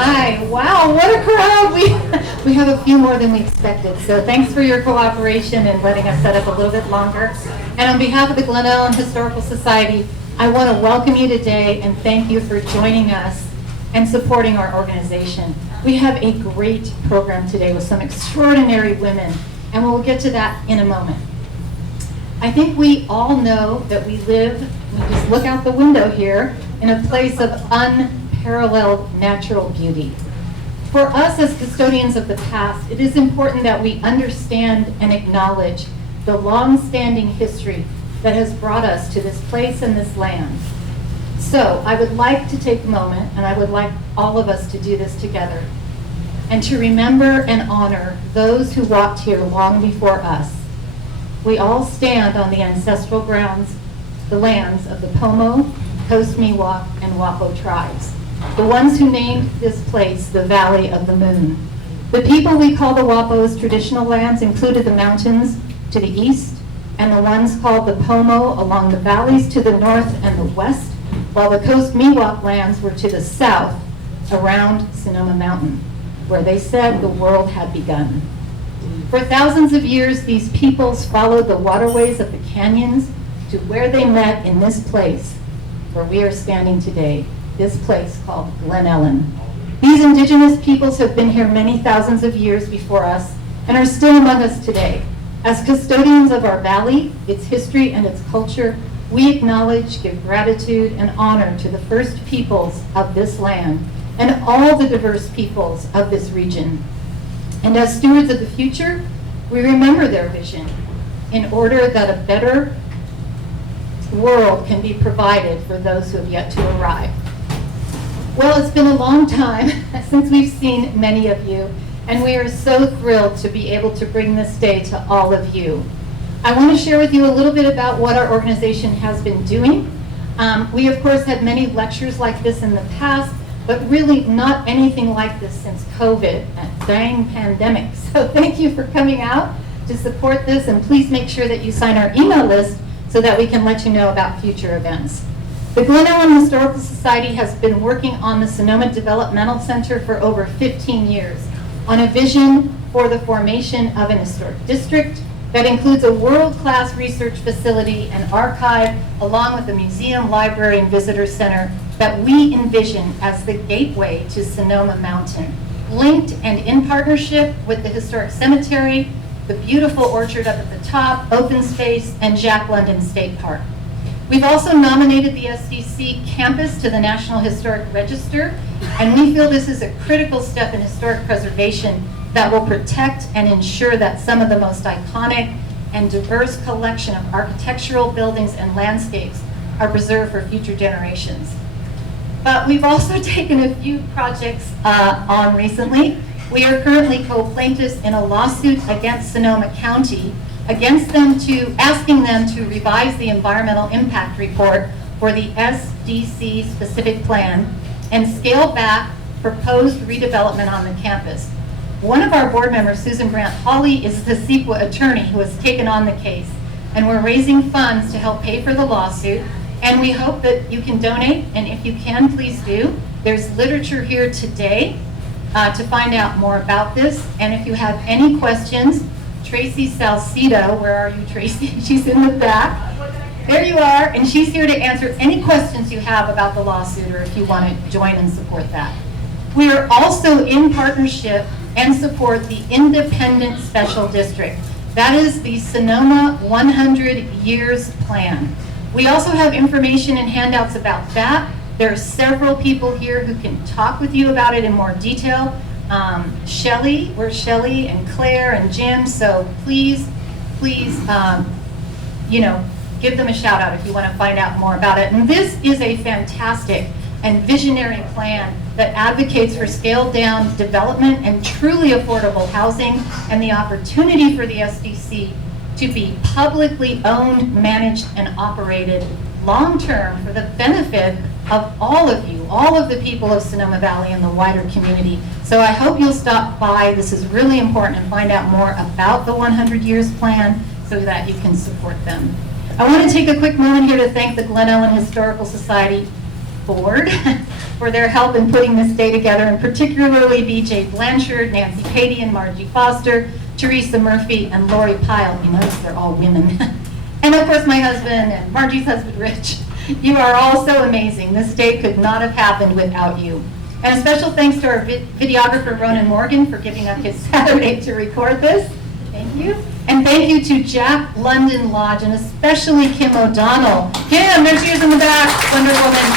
Hi, wow, what a crowd. We have a few more than we expected. So thanks for your cooperation and letting us set up a little bit longer. And on behalf of the Glen Ellen Historical Society, I want to welcome you today and thank you for joining us and supporting our organization. We have a great program today with some extraordinary women, and we'll get to that in a moment. I think we all know that we live, we just look out the window here, in a place of unparalleled natural beauty. For us as custodians of the past, it is important that we understand and acknowledge the long-standing history that has brought us to this place and this land. So I would like to take a moment, and I would like all of us to do this together, and to remember and honor those who walked here long before us. We all stand on the ancestral grounds, the lands of the Pomo, Coast Miwok, and Wapo tribes, the ones who named this place the Valley of the Moon. The people we call the Wapo's traditional lands included the mountains to the east, and the ones called the Pomo along the valleys to the north and the west, while the Coast Miwok lands were to the south around Sonoma Mountain, where they said the world had begun. For thousands of years, these peoples followed the waterways of the canyons to where they met in this place where we are standing today, this place called Glen Ellen. These indigenous peoples have been here many thousands of years before us and are still among us today. As custodians of our valley, its history and its culture, we acknowledge, give gratitude and honor to the first peoples of this land and all the diverse peoples of this region. And as stewards of the future, we remember their vision in order that a better world can be provided for those who have yet to arrive. Well, it's been a long time since we've seen many of you, and we are so thrilled to be able to bring this day to all of you. I want to share with you a little bit about what our organization has been doing. We, of course, had many lectures like this in the past, but really not anything like this since COVID, that dang pandemic. So thank you for coming out to support this, and please make sure that you sign our email list so that we can let you know about future events. The Glen Ellen Historical Society has been working on the Sonoma Developmental Center for over 15 years on a vision for the formation of an historic district that includes a world-class research facility and archive, along with a museum, library, and visitor center that we envision as the gateway to Sonoma Mountain, linked and in partnership with the historic cemetery, the beautiful orchard up at the top, open space, and Jack London State Park. We've also nominated the SDC campus to the National Historic Register, and we feel this is a critical step in historic preservation that will protect and ensure that some of the most iconic and diverse collection of architectural buildings and landscapes are preserved for future generations. But we've also taken a few projects on recently. We are currently co-plaintiffs in a lawsuit against Sonoma County, asking them to revise the environmental impact report for the SDC specific plan and scale back proposed redevelopment on the campus. One of our board members, Susan Grant Hawley, is the CEQA attorney who has taken on the case, and we're raising funds to help pay for the lawsuit, and we hope that you can donate, and if you can, please do. There's literature here today to find out more about this, and if you have any questions, Tracy Salcido, where are you, Tracy? She's in the back. There you are, and she's here to answer any questions you have about the lawsuit or if you want to join and support that. We are also in partnership and support the Independent Special District. That is the Sonoma 100 Years Plan. We also have information and handouts about that. There are several people here who can talk with you about it in more detail. Shelley, where's Shelley and Claire and Jim, so please, give them a shout out if you want to find out more about it. And this is a fantastic and visionary plan that advocates for scaled down development and truly affordable housing and the opportunity for the SDC to be publicly owned, managed, and operated long-term for the benefit of all of you, all of the people of Sonoma Valley and the wider community. So I hope you'll stop by. This is really important, and find out more about the 100 Years Plan so that you can support them. I want to take a quick moment here to thank the Glen Ellen Historical Society board for their help in putting this day together, and particularly BJ Blanchard, Nancy Patey, and Margie Foster, Teresa Murphy, and Lori Pyle. You notice they're all women. And of course my husband and Margie's husband, Rich. You are all so amazing. This day could not have happened without you. And a special thanks to our videographer, Ronan Morgan, for giving up his Saturday to record this. Thank you. And thank you to Jack London Lodge, and especially Kim O'Donnell. Kim, there she is in the back, Wonder Woman,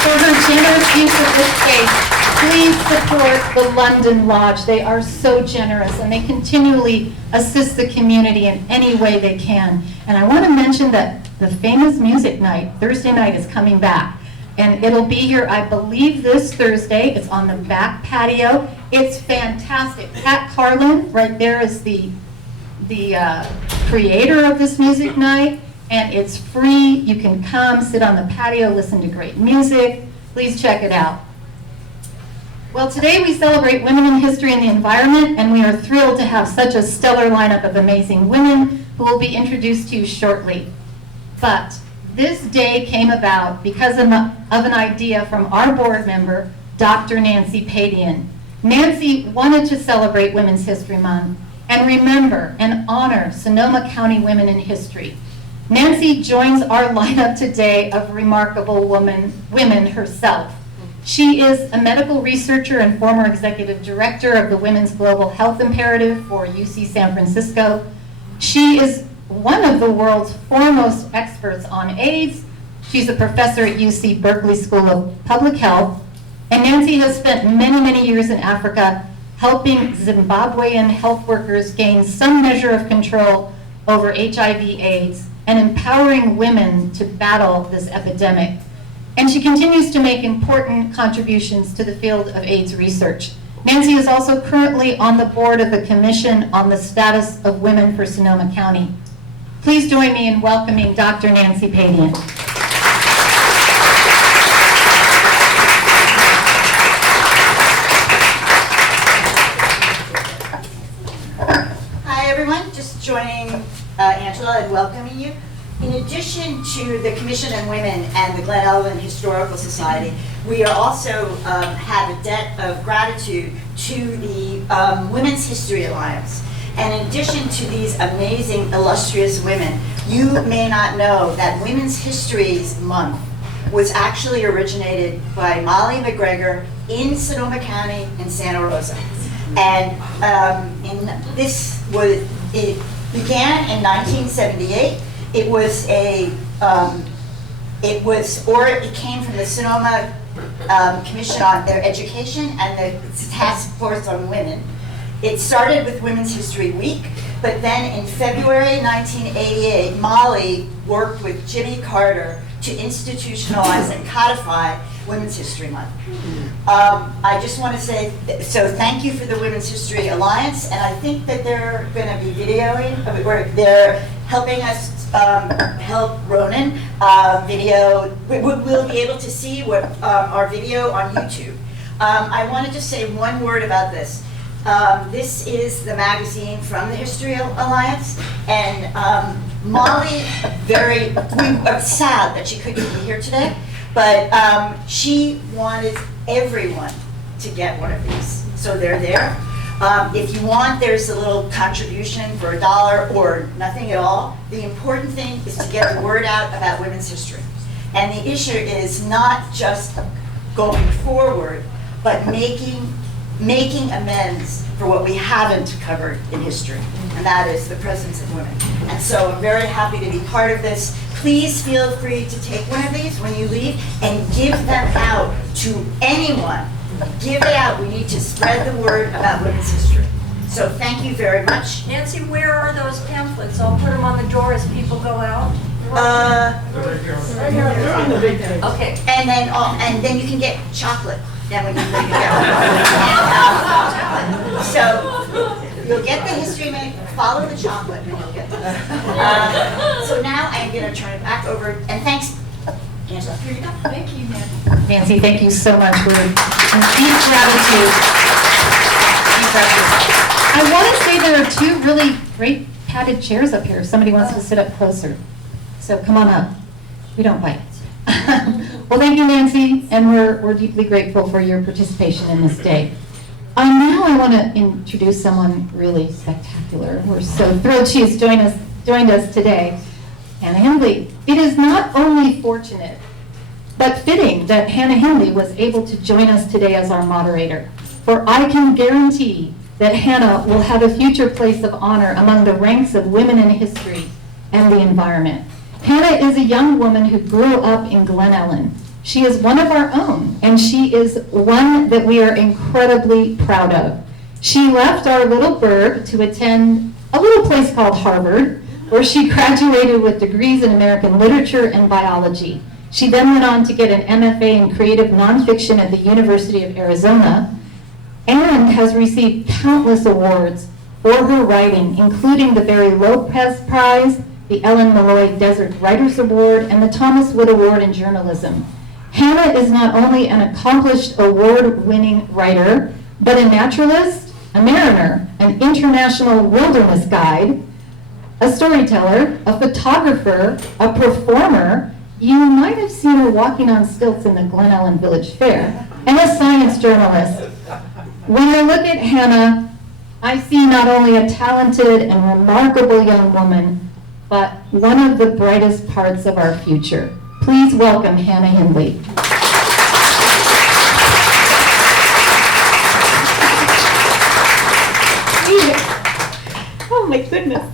for her generous use of this space. Please support the London Lodge. They are so generous, and they continually assist the community in any way they can. And I want to mention that the famous music night, Thursday night, is coming back. And it'll be here, I believe, this Thursday. It's on the back patio. It's fantastic. Pat Carlin, right there, is the creator of this music night, and it's free. You can come, sit on the patio, listen to great music. Please check it out. Well, today we celebrate women in history and the environment, and we are thrilled to have such a stellar lineup of amazing women who will be introduced to you shortly. But this day came about because of an idea from our board member, Dr. Nancy Patey. Nancy wanted to celebrate Women's History Month and remember and honor Sonoma County women in history. Nancy joins our lineup today of remarkable women herself. She is a medical researcher and former executive director of the Women's Global Health Imperative for UC San Francisco. She is one of the world's foremost experts on AIDS. She's a professor at UC Berkeley School of Public Health. And Nancy has spent many, many years in Africa helping Zimbabwean health workers gain some measure of control over HIV/AIDS and empowering women to battle this epidemic. And she continues to make important contributions to the field of AIDS research. Nancy is also currently on the board of the Commission on the Status of Women for Sonoma County. Please join me in welcoming Dr. Nancy Patey. Hi everyone, just joining Angela and welcoming you. In addition to the Commission on Women and the Glen Ellyn Historical Society, we are also have a debt of gratitude to the Women's History Alliance. And in addition to these amazing, illustrious women, you may not know that Women's History Month was actually originated by Molly McGregor in Sonoma County in Santa Rosa. And it began in 1978. It came from the Sonoma Commission on their Education and the Task Force on Women. It started with Women's History Week, but then in February 1988, Molly worked with Jimmy Carter to institutionalize and codify Women's History Month. I just want to say, so thank you for the Women's History Alliance, and I think that they're going to be videoing, they're helping us help Ronan video. We'll be able to see what our video on YouTube. I want to just say one word about this. This is the magazine from the History Alliance, and Molly, we are sad that she couldn't be here today, but she wanted everyone to get one of these, so they're there. If you want, there's a little contribution for $1 or nothing at all. The important thing is to get the word out about women's history. And the issue is not just going forward, but making amends for what we haven't covered in history, and that is the presence of women. And so I'm very happy to be part of this. Please feel free to take one of these when you leave and give them out to anyone. Give it out. We need to spread the word about women's history. So thank you very much. Nancy, where are those pamphlets? I'll put them on the door as people go out. Okay. And then you can get chocolate. Then when you go. So you'll get the history made. Follow the chocolate, and you'll get this. So now I'm going to turn it back over. And thanks, Angela. Here you go. Thank you, Nancy. Nancy, thank you so much. We're in deep gratitude. Deep gratitude. I want to say there are two really great padded chairs up here if somebody wants to sit up closer. So come on up. We don't bite. Well, thank you, Nancy, and we're deeply grateful for your participation in this day. Now I want to introduce someone really spectacular. We're so thrilled she has joined us today, Hannah Hindley. It is not only fortunate, but fitting that Hannah Hindley was able to join us today as our moderator, for I can guarantee that Hannah will have a future place of honor among the ranks of women in history and the environment. Hannah is a young woman who grew up in Glen Ellen. She is one of our own, and she is one that we are incredibly proud of. She left our little burg to attend a little place called Harvard, where she graduated with degrees in American literature and biology. She then went on to get an MFA in creative nonfiction at the University of Arizona, and has received countless awards for her writing, including the Barry Lopez Prize, the Ellen Malloy Desert Writers Award, and the Thomas Wood Award in Journalism. Hannah is not only an accomplished award-winning writer, but a naturalist, a mariner, an international wilderness guide, a storyteller, a photographer, a performer. You might have seen her walking on stilts in the Glen Ellen Village Fair, and a science journalist. When I look at Hannah, I see not only a talented and remarkable young woman, but one of the brightest parts of our future. Please welcome Hannah Hindley. Oh my goodness.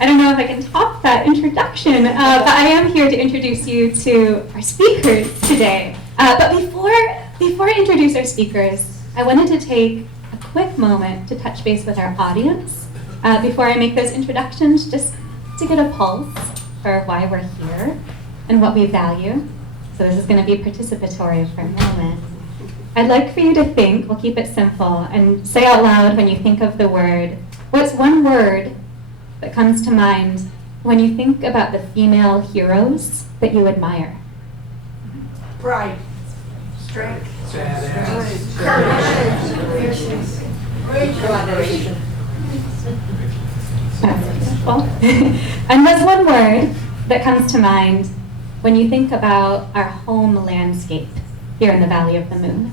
I don't know if I can top that introduction, but I am here to introduce you to our speakers today. But before I introduce our speakers, I wanted to take a quick moment to touch base with our audience before I make those introductions, just to get a pulse for why we're here and what we value. So this is going to be participatory for a moment. I'd like for you to think, we'll keep it simple, and say out loud when you think of the word, what's one word that comes to mind when you think about the female heroes that you admire? Pride. Strength. Collaboration. Well, and what's one word that comes to mind when you think about our home landscape here in the Valley of the Moon?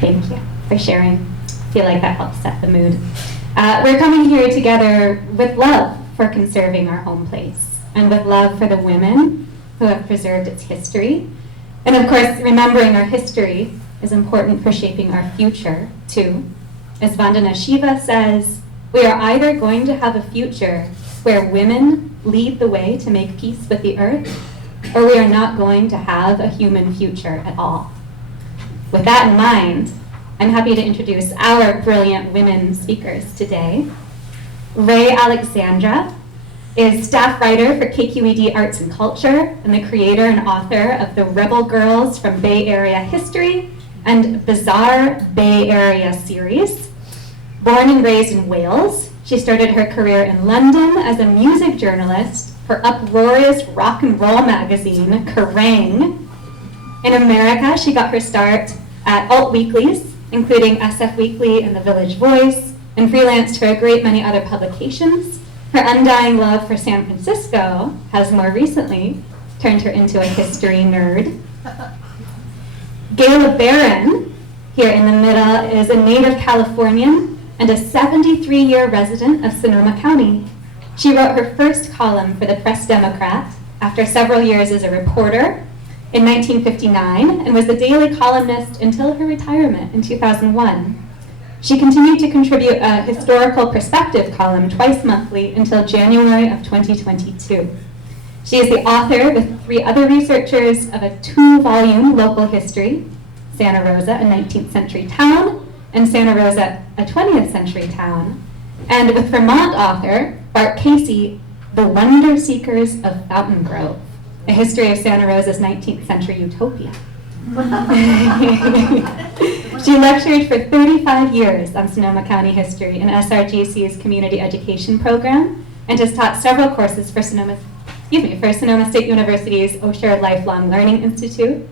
Thank you for sharing. I feel like that helps set the mood. We're coming here together with love for conserving our home place, and with love for the women who have preserved its history. And of course, remembering our history is important for shaping our future, too. As Vandana Shiva says, we are either going to have a future where women lead the way to make peace with the earth, or we are not going to have a human future at all. With that in mind, I'm happy to introduce our brilliant women speakers today. Ray Alexandra is staff writer for KQED Arts and Culture and the creator and author of the Rebel Girls from Bay Area History and Bizarre Bay Area series. Born and raised in Wales, she started her career in London as a music journalist for uproarious rock and roll magazine, Kerrang! In America, she got her start at alt weeklies, including SF Weekly and The Village Voice, and freelanced for a great many other publications. Her undying love for San Francisco has more recently turned her into a history nerd. Gayla Barron, here in the middle, is a native Californian and a 73-year resident of Sonoma County. She wrote her first column for the Press Democrat after several years as a reporter in 1959 and was the daily columnist until her retirement in 2001. She continued to contribute a historical perspective column twice monthly until January of 2022. She is the author, with 3 other researchers, of a 2-volume local history, Santa Rosa, a 19th century town, and Santa Rosa, a 20th century town, and with Vermont author Bart Casey, The Wonder Seekers of Fountain Grove, a history of Santa Rosa's 19th century utopia. She lectured for 35 years on Sonoma County history in SRGC's community education program and has taught several courses for Sonoma State University's Osher Lifelong Learning Institute.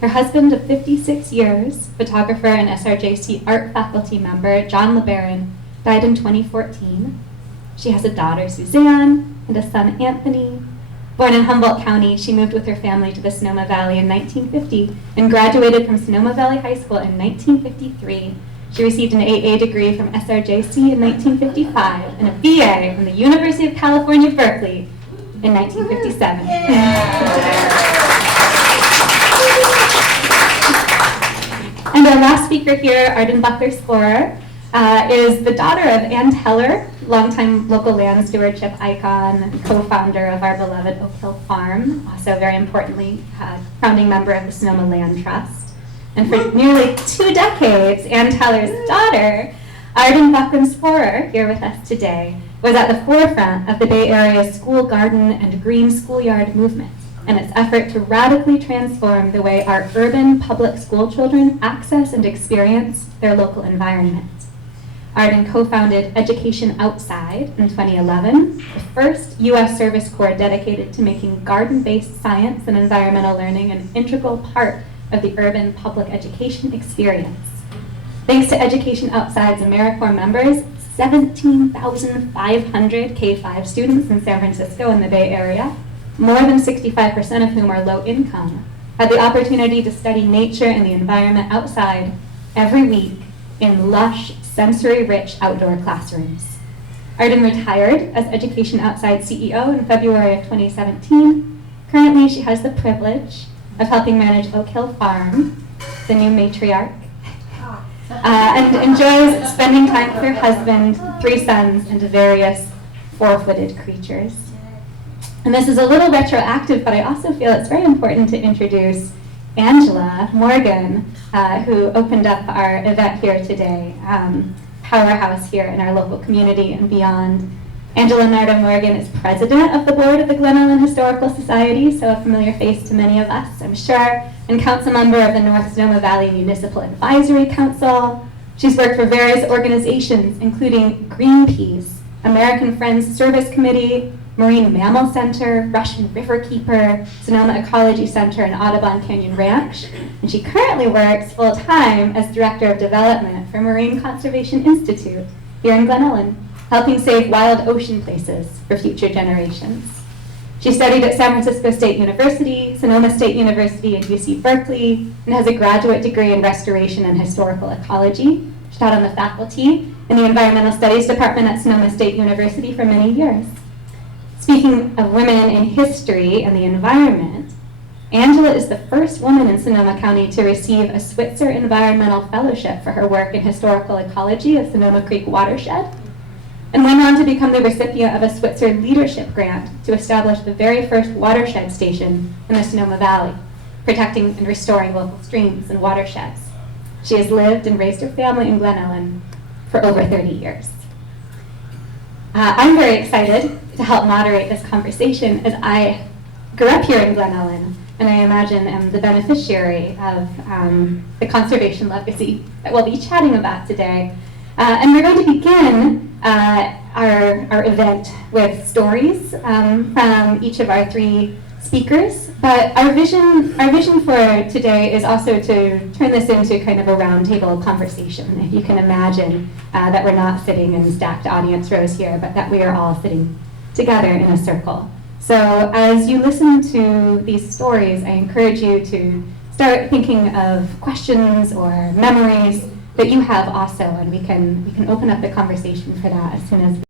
Her husband of 56 years, photographer and SRJC art faculty member John LeBaron, died in 2014. She has a daughter, Suzanne, and a son, Anthony. Born in Humboldt County, she moved with her family to the Sonoma Valley in 1950 and graduated from Sonoma Valley High School in 1953. She received an AA degree from SRJC in 1955 and a BA from the University of California, Berkeley in 1957. And our last speaker here, Arden Buckler-Sporer, is the daughter of Ann Teller, longtime local land stewardship icon and co-founder of our beloved Oak Hill Farm, also very importantly, founding member of the Sonoma Land Trust. And for nearly 2 decades, Ann Teller's daughter, Arden Buckler-Sporer, here with us today, was at the forefront of the Bay Area's school garden and green schoolyard movement and its effort to radically transform the way our urban public school children access and experience their local environment. Arden co-founded Education Outside in 2011, the first U.S. Service Corps dedicated to making garden-based science and environmental learning an integral part of the urban public education experience. Thanks to Education Outside's AmeriCorps members, 17,500 K-5 students in San Francisco and the Bay Area, more than 65% of whom are low income, had the opportunity to study nature and the environment outside every week in lush, sensory-rich outdoor classrooms. Arden retired as Education Outside CEO in February of 2017. Currently, she has the privilege of helping manage Oak Hill Farm, the new matriarch, and enjoys spending time with her husband, 3 sons, and various 4-footed creatures. And this is a little retroactive, but I also feel it's very important to introduce Angela Morgan, who opened up our event here today, powerhouse here in our local community and beyond. Angela Narda Morgan is president of the board of the Glen Ellen Historical Society, so a familiar face to many of us, I'm sure, and council member of the North Sonoma Valley Municipal Advisory Council. She's worked for various organizations, including Greenpeace, American Friends Service Committee, Marine Mammal Center, Russian Riverkeeper, Sonoma Ecology Center, and Audubon Canyon Ranch. And she currently works full-time as Director of Development for Marine Conservation Institute here in Glen Ellen, helping save wild ocean places for future generations. She studied at San Francisco State University, Sonoma State University, and UC Berkeley, and has a graduate degree in restoration and historical ecology. She taught on the faculty in the Environmental Studies Department at Sonoma State University for many years. Speaking of women in history and the environment, Angela is the first woman in Sonoma County to receive a Switzer Environmental Fellowship for her work in historical ecology of Sonoma Creek watershed, and went on to become the recipient of a Switzer Leadership Grant to establish the very first watershed station in the Sonoma Valley, protecting and restoring local streams and watersheds. She has lived and raised her family in Glen Ellen for over 30 years. I'm very excited to help moderate this conversation as I grew up here in Glen Ellen, and I imagine am the beneficiary of the conservation legacy that we'll be chatting about today. And we're going to begin our event with stories from each of our 3 speakers. But our vision for today is also to turn this into kind of a roundtable conversation. If you can imagine that we're not sitting in stacked audience rows here, but that we are all sitting together in a circle. So as you listen to these stories, I encourage you to start thinking of questions or memories that you have also, and we can open up the conversation for that as soon as